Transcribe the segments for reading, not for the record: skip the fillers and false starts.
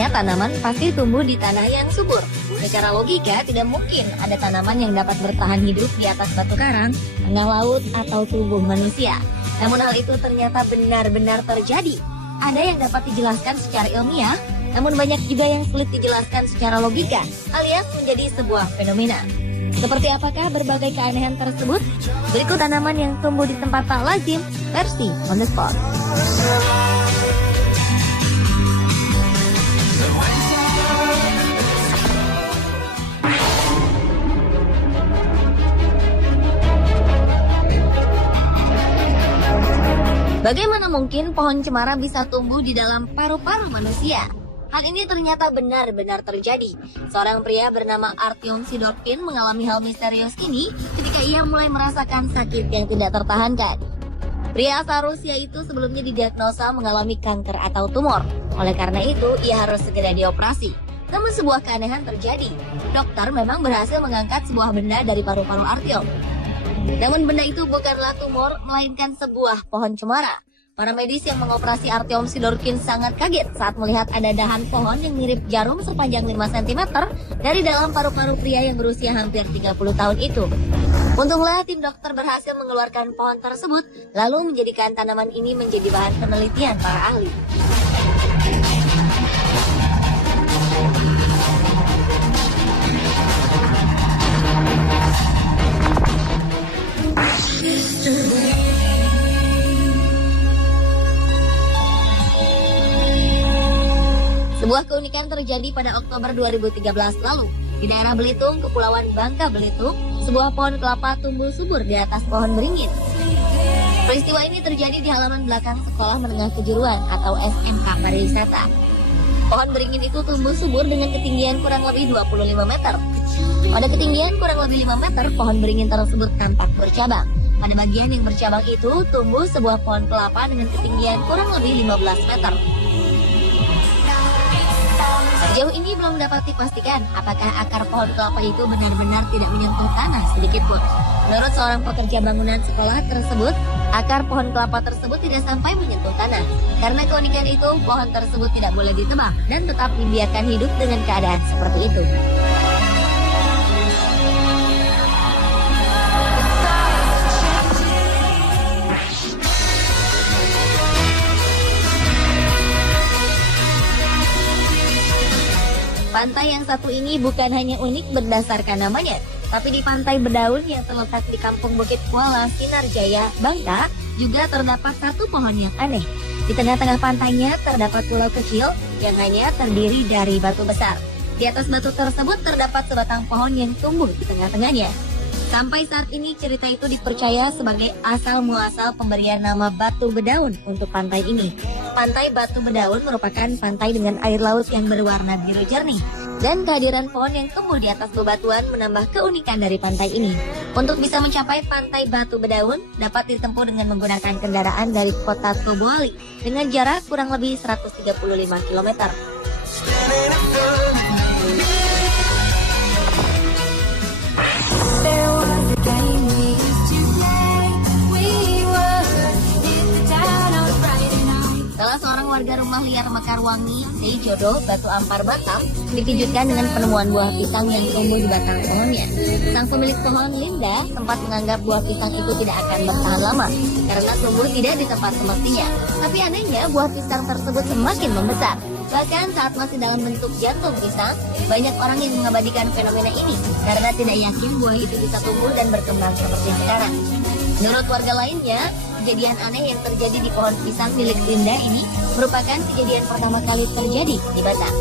Artinya tanaman pasti tumbuh di tanah yang subur. Secara logika tidak mungkin ada tanaman yang dapat bertahan hidup di atas batu karang, tengah laut, atau tubuh manusia. Namun hal itu ternyata benar-benar terjadi. Ada yang dapat dijelaskan secara ilmiah, namun banyak juga yang sulit dijelaskan secara logika, alias menjadi sebuah fenomena. Seperti apakah berbagai keanehan tersebut? Berikut tanaman yang tumbuh di tempat tak lazim, versi on the spot. Bagaimana mungkin pohon cemara bisa tumbuh di dalam paru-paru manusia? Hal ini ternyata benar-benar terjadi. Seorang pria bernama Artyom Sidorkin mengalami hal misterius ini ketika ia mulai merasakan sakit yang tidak tertahankan. Pria asal Rusia itu sebelumnya didiagnosa mengalami kanker atau tumor. Oleh karena itu, ia harus segera dioperasi. Namun sebuah keanehan terjadi. Dokter memang berhasil mengangkat sebuah benda dari paru-paru Artyom. Namun benda itu bukanlah tumor, melainkan sebuah pohon cemara. Para medis yang mengoperasi Artyom Sidorkin sangat kaget saat melihat ada dahan pohon yang mirip jarum sepanjang 5 cm dari dalam paru-paru pria yang berusia hampir 30 tahun itu. Untunglah tim dokter berhasil mengeluarkan pohon tersebut, lalu menjadikan tanaman ini menjadi bahan penelitian para ahli. Sebuah keunikan terjadi pada Oktober 2013 lalu. Di daerah Belitung, Kepulauan Bangka Belitung, sebuah pohon kelapa tumbuh subur di atas pohon beringin. Peristiwa ini terjadi di halaman belakang Sekolah Menengah Kejuruan atau SMK Pariwisata. Pohon beringin itu tumbuh subur dengan ketinggian kurang lebih 25 meter. Pada ketinggian kurang lebih 5 meter, pohon beringin tersebut tampak bercabang. Pada bagian yang bercabang itu tumbuh sebuah pohon kelapa dengan ketinggian kurang lebih 15 meter. Sejauh ini belum dapat dipastikan apakah akar pohon kelapa itu benar-benar tidak menyentuh tanah sedikit pun. Menurut seorang pekerja bangunan sekolah tersebut, akar pohon kelapa tersebut tidak sampai menyentuh tanah. Karena keunikan itu, pohon tersebut tidak boleh ditebang dan tetap dibiarkan hidup dengan keadaan seperti itu. Pantai yang satu ini bukan hanya unik berdasarkan namanya, tapi di Pantai Bedaun yang terletak di Kampung Bukit Kuala, Sinarjaya, Bangka, juga terdapat satu pohon yang aneh. Di tengah-tengah pantainya terdapat pulau kecil yang hanya terdiri dari batu besar. Di atas batu tersebut terdapat sebatang pohon yang tumbuh di tengah-tengahnya. Sampai saat ini cerita itu dipercaya sebagai asal-muasal pemberian nama Batu Bedaun untuk pantai ini. Pantai Batu Bedaun merupakan pantai dengan air laut yang berwarna biru jernih. Dan kehadiran pohon yang tumbuh di atas bebatuan menambah keunikan dari pantai ini. Untuk bisa mencapai Pantai Batu Bedaun dapat ditempuh dengan menggunakan kendaraan dari kota Tobuali dengan jarak kurang lebih 135 km. Salah seorang warga rumah liar Mekarwangi, Seijodo, Batu Ampar, Batam, dikejutkan dengan penemuan buah pisang yang tumbuh di batang pohonnya. Sang pemilik pohon, Linda, sempat menganggap buah pisang itu tidak akan bertahan lama karena tumbuh tidak di tempat semestinya. Tapi anehnya, buah pisang tersebut semakin membesar. Bahkan saat masih dalam bentuk jantung pisang, banyak orang yang mengabadikan fenomena ini karena tidak yakin buah itu bisa tumbuh dan berkembang seperti sekarang. Menurut warga lainnya, kejadian aneh yang terjadi di pohon pisang milik Linda ini merupakan kejadian pertama kali terjadi di Batam.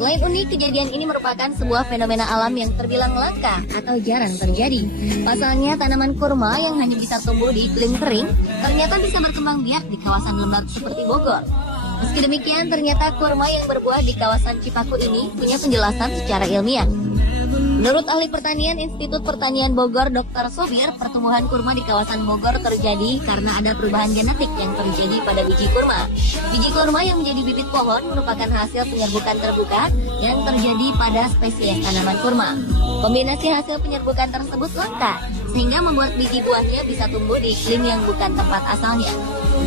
Selain unik, kejadian ini merupakan sebuah fenomena alam yang terbilang langka atau jarang terjadi. Pasalnya, tanaman kurma yang hanya bisa tumbuh di iklim kering ternyata bisa berkembang biak di kawasan lembab seperti Bogor. Meski demikian, ternyata kurma yang berbuah di kawasan Cipaku ini punya penjelasan secara ilmiah. Menurut ahli pertanian Institut Pertanian Bogor, Dr. Sobir, pertumbuhan kurma di kawasan Bogor terjadi karena ada perubahan genetik yang terjadi pada biji kurma. Biji kurma yang menjadi bibit pohon merupakan hasil penyerbukan terbuka yang terjadi pada spesies tanaman kurma. Kombinasi hasil penyerbukan tersebut langka, sehingga membuat biji buahnya bisa tumbuh di iklim yang bukan tempat asalnya.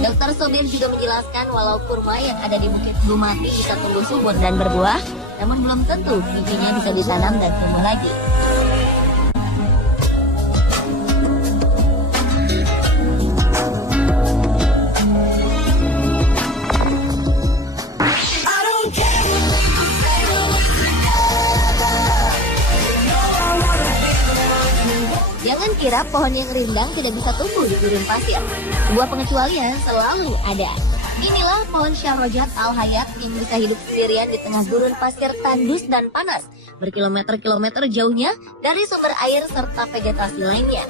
Dr. Sobir juga menjelaskan walau kurma yang ada di Bukit Dumati bisa tumbuh subur dan berbuah, namun belum tentu bijinya bisa ditanam dan tumbuh lagi. Jangan kira pohon yang rindang tidak bisa tumbuh di gurun pasir. Sebuah pengecualian selalu ada. Inilah pohon Syarrojat al-Hayat yang bisa hidup sendirian di tengah gurun pasir tandus dan panas, berkilometer-kilometer jauhnya dari sumber air serta vegetasi lainnya.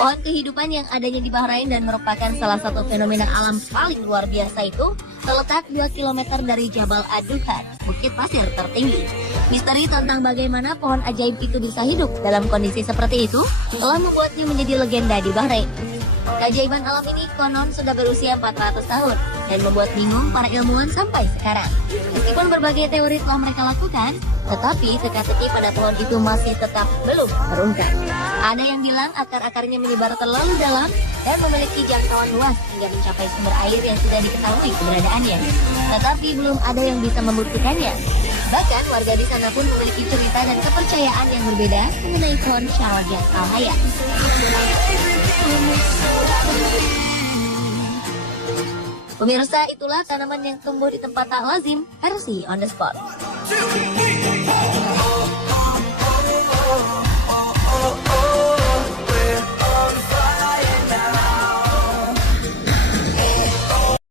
Pohon kehidupan yang adanya di Bahrain dan merupakan salah satu fenomena alam paling luar biasa itu terletak 2 km dari Jabal Ad-Duhan, bukit pasir tertinggi. Misteri tentang bagaimana pohon ajaib itu bisa hidup dalam kondisi seperti itu telah membuatnya menjadi legenda di Bahrain. Keajaiban alam ini konon sudah berusia 400 tahun dan membuat bingung para ilmuwan sampai sekarang. Meskipun berbagai teori telah mereka lakukan, tetapi teka-teki pada pohon itu masih tetap belum terungkap. Ada yang bilang akar-akarnya menyebar terlalu dalam dan memiliki jangkauan luas hingga mencapai sumber air yang sudah diketahui keberadaannya. Tetapi belum ada yang bisa membuktikannya. Bahkan warga di sana pun memiliki cerita dan kepercayaan yang berbeda mengenai pohon Syarrojat al-Hayat. Pemirsa, itulah tanaman yang tumbuh di tempat tak lazim versi On The Spot.